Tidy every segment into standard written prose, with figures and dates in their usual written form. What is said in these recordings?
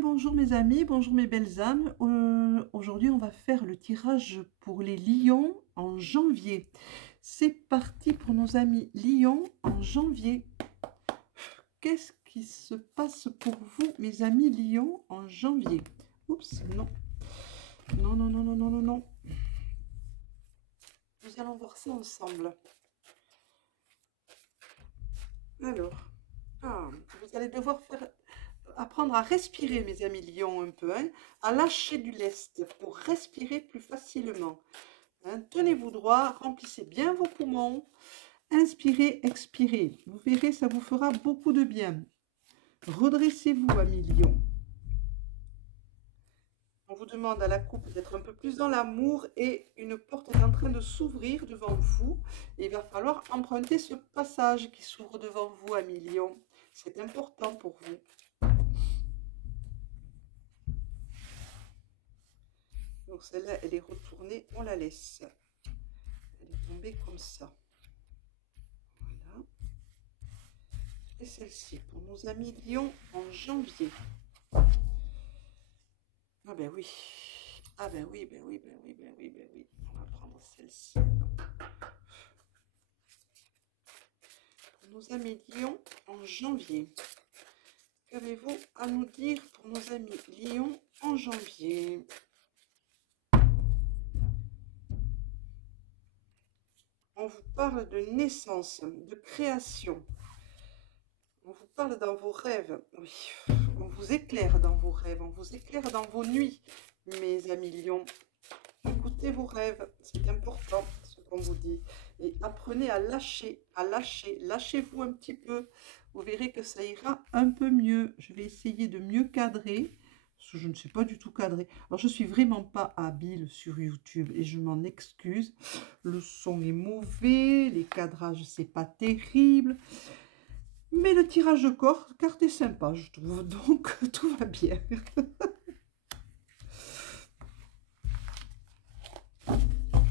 Bonjour mes amis, bonjour mes belles âmes. Aujourd'hui, on va faire le tirage pour les lions en janvier. C'est parti pour nos amis lions en janvier. Qu'est-ce qui se passe pour vous, mes amis lions, en janvier? Oups, non. Non, non, non, non, non, non, non. Nous allons voir ça ensemble. Alors, vous allez devoir apprendre à respirer, mes amis lions, un peu, hein, à lâcher du lest pour respirer plus facilement. Hein. Tenez-vous droit, remplissez bien vos poumons, inspirez, expirez. Vous verrez, ça vous fera beaucoup de bien. Redressez-vous, amis lions. On vous demande à la coupe d'être un peu plus dans l'amour et une porte est en train de s'ouvrir devant vous. Et il va falloir emprunter ce passage qui s'ouvre devant vous, amis lions. C'est important pour vous. Donc celle-là, elle est retournée, on la laisse. Elle est tombée comme ça. Voilà. Et celle-ci, pour nos amis lions en janvier. Ah ben oui. Ah ben oui, ben oui, ben oui, ben oui, ben oui. On va prendre celle-ci. Pour nos amis lions en janvier. Qu'avez-vous à nous dire pour nos amis lions en janvier? On vous parle de naissance, de création. On vous parle dans vos rêves. Oui, on vous éclaire dans vos rêves. On vous éclaire dans vos nuits, mes amis lions. Écoutez vos rêves, c'est important ce qu'on vous dit. Et apprenez à lâcher, Lâchez-vous un petit peu. Vous verrez que ça ira un peu mieux. Je vais essayer de mieux cadrer. Parce que je ne sais pas du tout cadrer. Alors, je suis vraiment pas habile sur YouTube et je m'en excuse. Le son est mauvais, les cadrages, c'est pas terrible. Mais le tirage de carte est sympa, je trouve. Donc, tout va bien.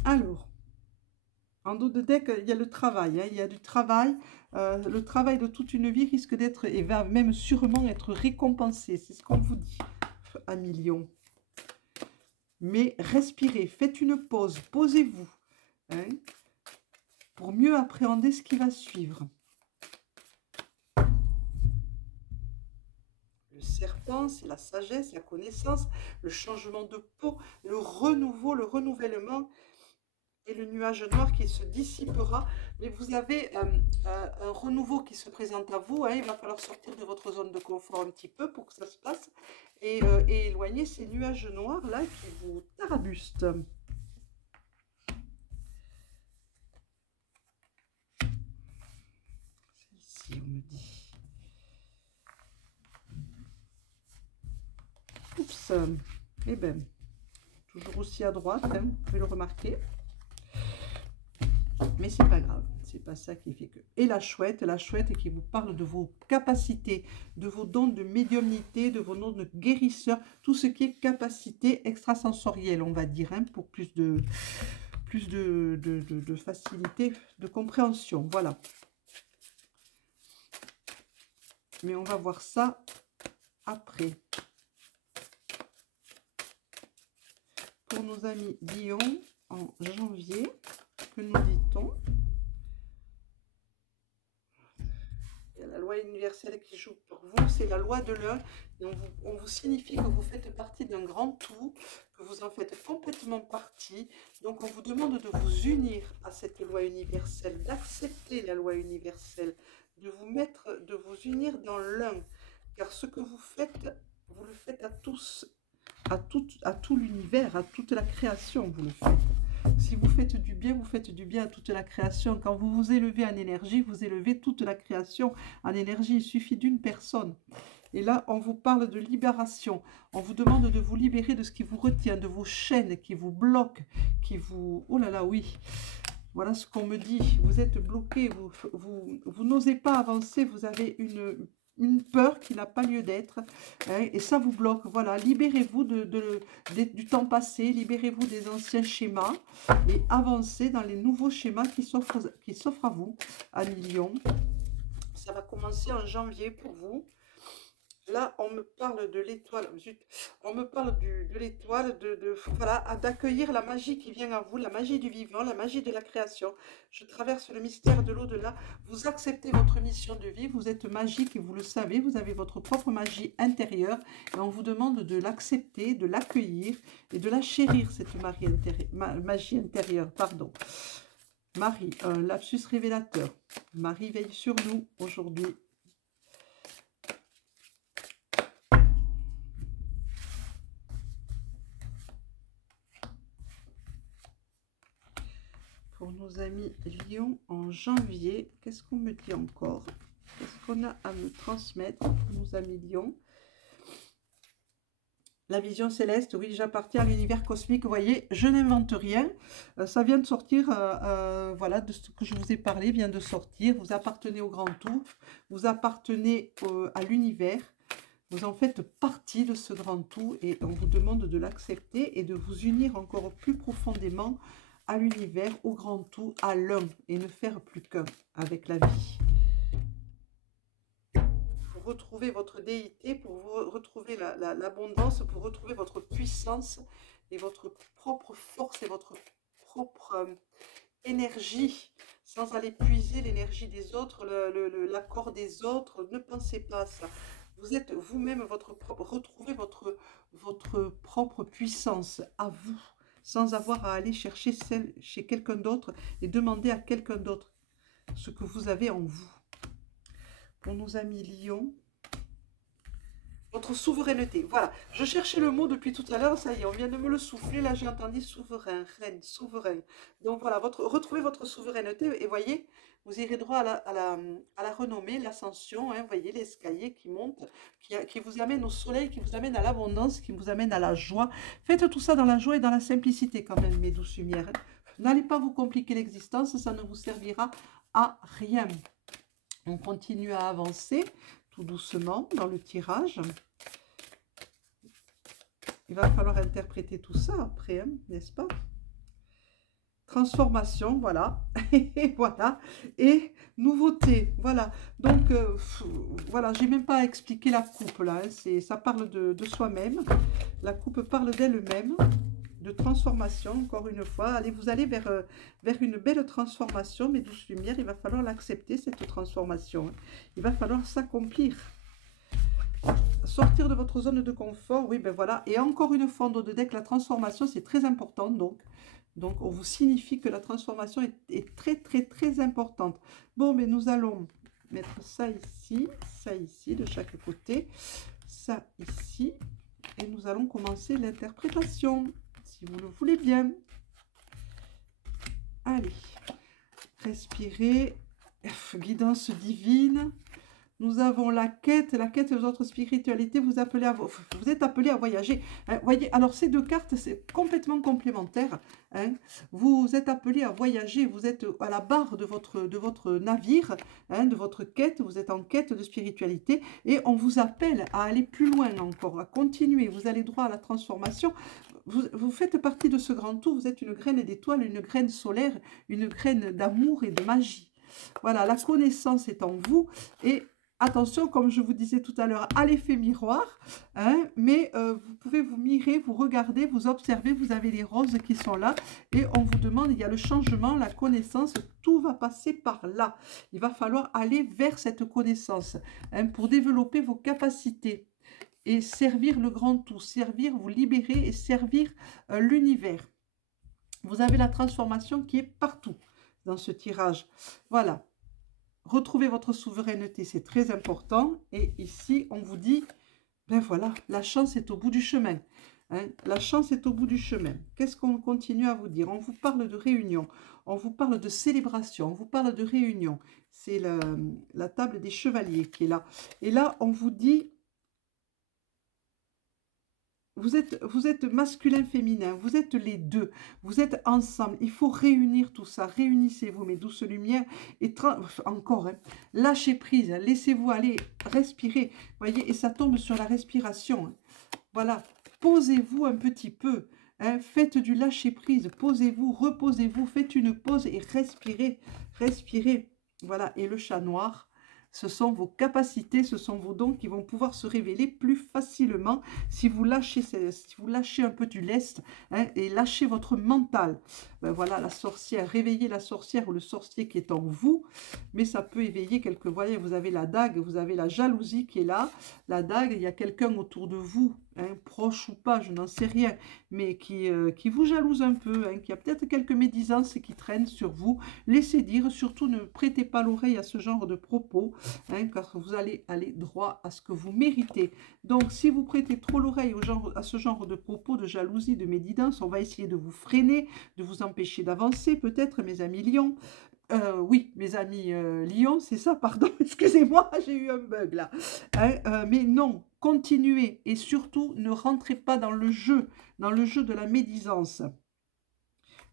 Alors, en dos de deck, il y a le travail. Hein, il y a du travail. Le travail de toute une vie risque d'être et va même sûrement être récompensé. C'est ce qu'on vous dit, amis lions. Mais respirez, faites une pause, posez-vous. Hein, pour mieux appréhender ce qui va suivre. Le serpent, c'est la sagesse, la connaissance, le changement de peau, le renouveau, le renouvellement et le nuage noir qui se dissipera. Mais vous avez un renouveau qui se présente à vous. Hein. Il va falloir sortir de votre zone de confort un petit peu pour que ça se passe et éloigner ces nuages noirs là qui vous tarabustent. Celle-ci, on me dit. Oups, eh ben, toujours aussi à droite, hein, vous pouvez le remarquer. Mais c'est pas grave, c'est pas ça qui fait que. Et la chouette qui vous parle de vos capacités, de vos dons de médiumnité, de vos dons de guérisseur, tout ce qui est capacité extrasensorielle, on va dire, hein, pour plus de facilité, de compréhension, voilà. Mais on va voir ça après. Pour nos amis Lions en janvier, que nous dit-on? Il y a la loi universelle qui joue pour vous, c'est la loi de l'un. On vous signifie que vous faites partie d'un grand tout, que vous en faites complètement partie. Donc on vous demande de vous unir à cette loi universelle, d'accepter la loi universelle, de vous unir dans l'un. Car ce que vous le faites à tous, à tout l'univers, à toute la création, vous le faites. Si vous faites du bien, vous faites du bien à toute la création. Quand vous vous élevez en énergie, vous élevez toute la création en énergie. Il suffit d'une personne. Et là, on vous parle de libération. On vous demande de vous libérer de ce qui vous retient, de vos chaînes qui vous bloquent, qui vous... Oh là là, oui. Voilà ce qu'on me dit. Vous êtes bloqué, vous n'osez pas avancer, vous avez une peur qui n'a pas lieu d'être, hein, et ça vous bloque. Voilà, libérez-vous du temps passé, libérez-vous des anciens schémas et avancez dans les nouveaux schémas qui s'offrent à vous, à Lion. Ça va commencer en janvier pour vous. Là, on me parle de l'étoile, zut, on me parle de l'étoile, voilà, d'accueillir la magie qui vient à vous, la magie du vivant, la magie de la création. Je traverse le mystère de l'au-delà. Vous acceptez votre mission de vie, vous êtes magique et vous le savez, vous avez votre propre magie intérieure et on vous demande de l'accepter, de l'accueillir et de la chérir, cette magie intérieure. Pardon. Marie, un lapsus révélateur. Marie veille sur nous aujourd'hui. Pour nos amis Lion en janvier, qu'est-ce qu'on me dit encore? Qu'est-ce qu'on a à me transmettre pour nos amis Lion? La vision céleste, oui, j'appartiens à l'univers cosmique. Vous voyez, je n'invente rien. Ça vient de sortir, voilà, de ce que je vous ai parlé, vient de sortir. Vous appartenez au grand tout, vous appartenez à l'univers. Vous en faites partie de ce grand tout et on vous demande de l'accepter et de vous unir encore plus profondément à l'univers, au grand tout, à l'un et ne faire plus qu'un avec la vie. Pour retrouver votre déité, pour vous retrouver l'abondance, pour retrouver votre puissance et votre propre force et votre propre énergie, sans aller puiser l'énergie des autres, l'accord des autres. Ne pensez pas à ça. Vous êtes vous-même retrouvez votre propre puissance à vous, sans avoir à aller chercher celle chez quelqu'un d'autre et demander à quelqu'un d'autre ce que vous avez en vous. Pour nos amis Lion, votre souveraineté. Voilà, je cherchais le mot depuis tout à l'heure, ça y est, on vient de me le souffler, là j'ai entendu souverain, reine, souverain. Donc voilà, retrouvez votre souveraineté et voyez, vous irez droit à la renommée, l'ascension, hein, voyez l'escalier qui monte, qui vous amène au soleil, qui vous amène à l'abondance, qui vous amène à la joie. Faites tout ça dans la joie et dans la simplicité quand même, mes douces lumières. Hein. N'allez pas vous compliquer l'existence, ça ne vous servira à rien. On continue à avancer tout doucement dans le tirage. Il va falloir interpréter tout ça après, hein, n'est-ce pas? Transformation, voilà. Et voilà. Et nouveauté, voilà. Donc, voilà, j'ai même pas à expliquer la coupe, là. Hein, ça parle de soi-même. La coupe parle d'elle-même, de transformation, encore une fois. Allez, vous allez vers une belle transformation, mes douces lumières. Il va falloir l'accepter, cette transformation. Hein. Il va falloir s'accomplir. Sortir de votre zone de confort, oui, ben voilà. Et encore une fois, de deck, la transformation, c'est très important, donc, on vous signifie que la transformation est très, très, très importante. Bon, mais nous allons mettre ça ici, de chaque côté, ça ici, et nous allons commencer l'interprétation, si vous le voulez bien. Allez, respirez, guidance divine. Nous avons la quête de votre spiritualité. Vous êtes appelé à voyager. Hein, voyez, alors ces deux cartes, c'est complètement complémentaire. Hein. Vous êtes appelé à voyager. Vous êtes à la barre de votre navire, hein, de votre quête. Vous êtes en quête de spiritualité et on vous appelle à aller plus loin encore, à continuer. Vous allez droit à la transformation. Vous faites partie de ce grand tout. Vous êtes une graine d'étoile, une graine solaire, une graine d'amour et de magie. Voilà, la connaissance est en vous et attention, comme je vous disais tout à l'heure, à l'effet miroir, hein, mais vous pouvez vous mirer, vous regarder, vous observer, vous avez les roses qui sont là, et on vous demande, il y a le changement, la connaissance, tout va passer par là. Il va falloir aller vers cette connaissance, hein, pour développer vos capacités, et servir le grand tout, servir, vous libérer et servir l'univers. Vous avez la transformation qui est partout dans ce tirage. Voilà. Retrouvez votre souveraineté, c'est très important. Et ici, on vous dit, ben voilà, la chance est au bout du chemin. Hein, la chance est au bout du chemin. Qu'est-ce qu'on continue à vous dire? On vous parle de réunion, on vous parle de célébration, on vous parle de réunion. C'est la table des chevaliers qui est là. Et là, on vous dit, vous êtes masculin, féminin, vous êtes les deux, vous êtes ensemble, il faut réunir tout ça, réunissez-vous mes douces lumières, et encore, hein, lâchez prise, laissez-vous aller, respirez, voyez, et ça tombe sur la respiration, hein. Voilà, posez-vous un petit peu, hein, faites du lâcher prise, posez-vous, reposez-vous, faites une pause et respirez, respirez, voilà, et le chat noir, ce sont vos capacités, ce sont vos dons qui vont pouvoir se révéler plus facilement si vous lâchez un peu du lest, hein, et lâchez votre mental. Ben voilà, la sorcière, réveillez la sorcière ou le sorcier qui est en vous, mais ça peut éveiller quelques... Voyez, vous avez la dague, vous avez la jalousie qui est là, la dague, il y a quelqu'un autour de vous, hein, proche ou pas, je n'en sais rien, mais qui vous jalouse un peu, hein, qui a peut-être quelques médisances qui traînent sur vous. Laissez dire, surtout ne prêtez pas l'oreille à ce genre de propos, hein, car vous allez aller droit à ce que vous méritez. Donc, si vous prêtez trop l'oreille à ce genre de propos, de jalousie, de médisance, on va essayer de vous freiner, de vous empêcher d'avancer, peut-être, mes amis lions. Oui, mes amis lions, c'est ça, pardon, excusez-moi, j'ai eu un bug là. Hein, mais non, continuez et surtout ne rentrez pas dans le jeu de la médisance.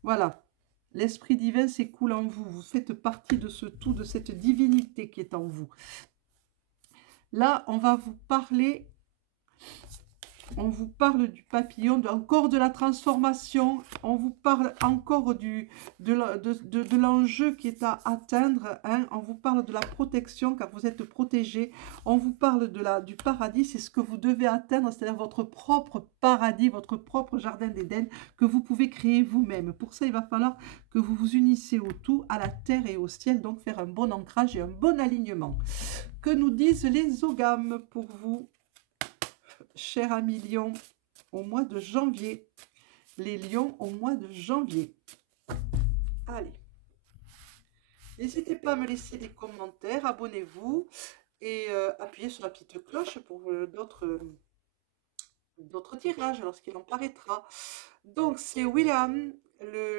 Voilà, l'esprit divin s'écoule en vous, vous faites partie de ce tout, de cette divinité qui est en vous. Là, on va vous parler... On vous parle du papillon, encore de la transformation, on vous parle encore de l'enjeu qui est à atteindre, hein. On vous parle de la protection car vous êtes protégé, on vous parle du paradis, c'est ce que vous devez atteindre, c'est-à-dire votre propre paradis, votre propre jardin d'Éden que vous pouvez créer vous-même. Pour ça, il va falloir que vous vous unissez au tout, à la terre et au ciel, donc faire un bon ancrage et un bon alignement. Que nous disent les ogames pour vous, chers amis lions, au mois de janvier? Les lions au mois de janvier. Allez. N'hésitez pas à me laisser des commentaires, abonnez-vous et appuyez sur la petite cloche pour d'autres tirages lorsqu'il en paraîtra. Donc c'est William,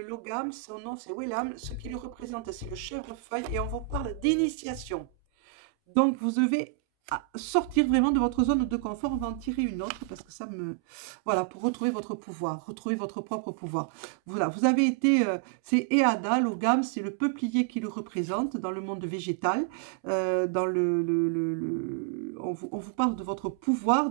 l'ogame, son nom c'est William, ce qui le représente c'est le chèvrefeuille et on vous parle d'initiation. Donc vous devez sortir vraiment de votre zone de confort. On va en tirer une autre parce que ça me... Voilà, pour retrouver votre pouvoir, retrouver votre propre pouvoir. Voilà, vous avez été... c'est Eada, l'ogame, c'est le peuplier qui le représente dans le monde végétal. Dans on vous parle de votre pouvoir.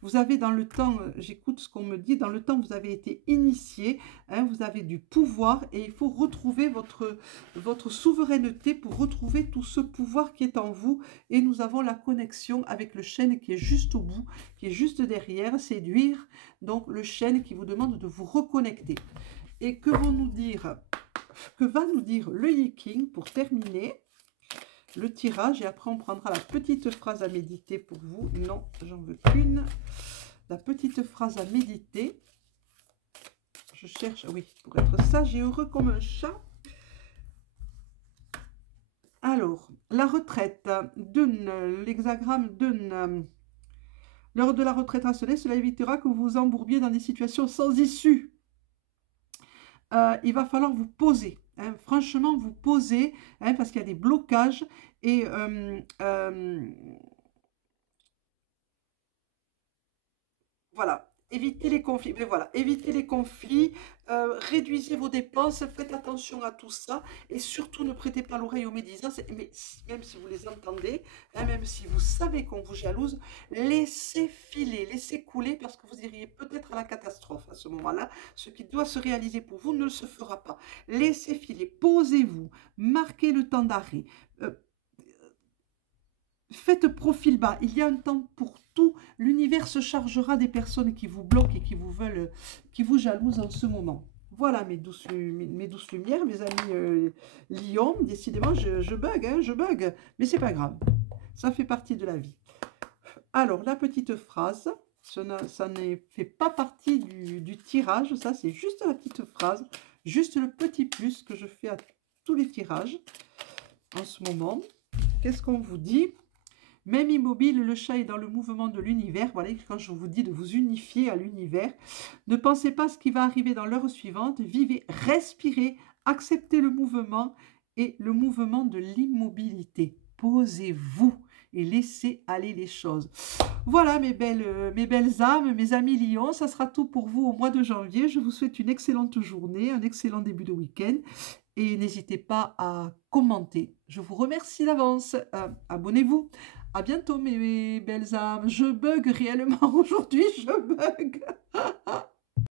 Vous avez dans le temps, j'écoute ce qu'on me dit, dans le temps vous avez été initié, hein, vous avez du pouvoir et il faut retrouver votre souveraineté pour retrouver tout ce pouvoir qui est en vous. Et nous avons la connexion avec le chêne qui est juste au bout, qui est juste derrière, séduire. Donc le chêne qui vous demande de vous reconnecter. Et que va nous dire le Yiking pour terminer le tirage? Et après on prendra la petite phrase à méditer pour vous. Non, j'en veux qu'une. La petite phrase à méditer. Je cherche, oui, pour être sage et heureux comme un chat. Alors, la retraite, l'hexagramme d'une... L'heure de la retraite a sonné, cela évitera que vous vous embourbiez dans des situations sans issue. Il va falloir vous poser, hein, franchement vous poser, hein, parce qu'il y a des blocages et... voilà. Évitez les conflits, mais voilà, évitez les conflits, réduisez vos dépenses, faites attention à tout ça, et surtout ne prêtez pas l'oreille aux médisances, mais même si vous les entendez, hein, même si vous savez qu'on vous jalouse, laissez filer, laissez couler, parce que vous iriez peut-être à la catastrophe à ce moment-là. Ce qui doit se réaliser pour vous ne se fera pas. Laissez filer, posez-vous, marquez le temps d'arrêt, faites profil bas, il y a un temps pour tout. L'univers se chargera des personnes qui vous bloquent et qui vous veulent, qui vous jalousent en ce moment. Voilà mes douces lumières, mes amis lions. Décidément, je bug, hein, je bug. Mais c'est pas grave, ça fait partie de la vie. Alors, la petite phrase, ça ne fait pas partie du tirage, ça c'est juste la petite phrase, juste le petit plus que je fais à tous les tirages en ce moment. Qu'est-ce qu'on vous dit ? Même immobile, le chat est dans le mouvement de l'univers. Voilà, quand je vous dis de vous unifier à l'univers, ne pensez pas à ce qui va arriver dans l'heure suivante. Vivez, respirez, acceptez le mouvement et le mouvement de l'immobilité. Posez-vous et laissez aller les choses. Voilà mes belles âmes, mes amis lions, ça sera tout pour vous au mois de janvier. Je vous souhaite une excellente journée, un excellent début de week-end. Et n'hésitez pas à commenter. Je vous remercie d'avance. Abonnez-vous. À bientôt mes belles âmes. Je bug réellement aujourd'hui, je bug.